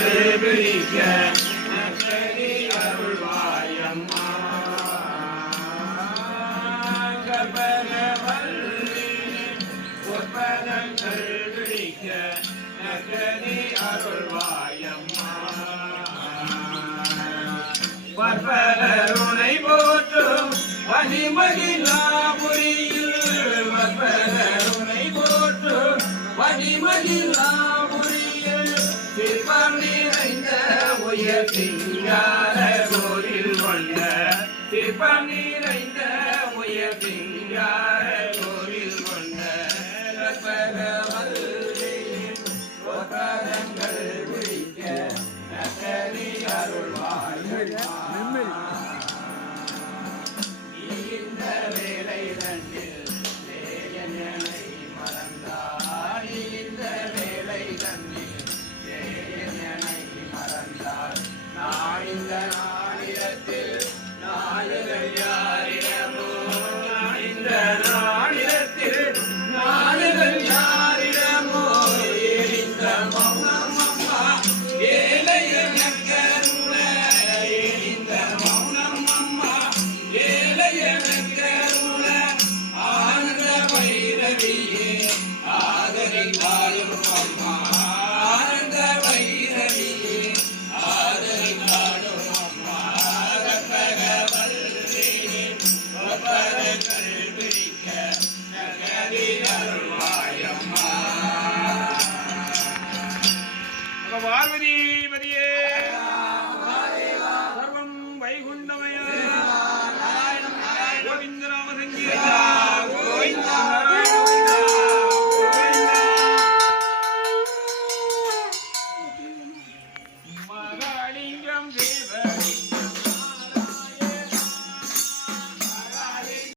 பிடிக்க நக்கரி அருள்வாயம்மா கபலவல்லி பொற்பதங்கள் பிடிக்க நக்கரி அருள்வாயம்மா பற்பலருணை போற்றும் வடிமகிழாபுரியில் பற்பலருணை போற்றும் சிங்கார கோயில் கொண்ட சிற்பம் நிறைந்த உயர் சிங்கார கோயில் கொண்ட நாளிடத்தில் நாடுகள் யாரிடமோ ભગવાન બધી બધીએ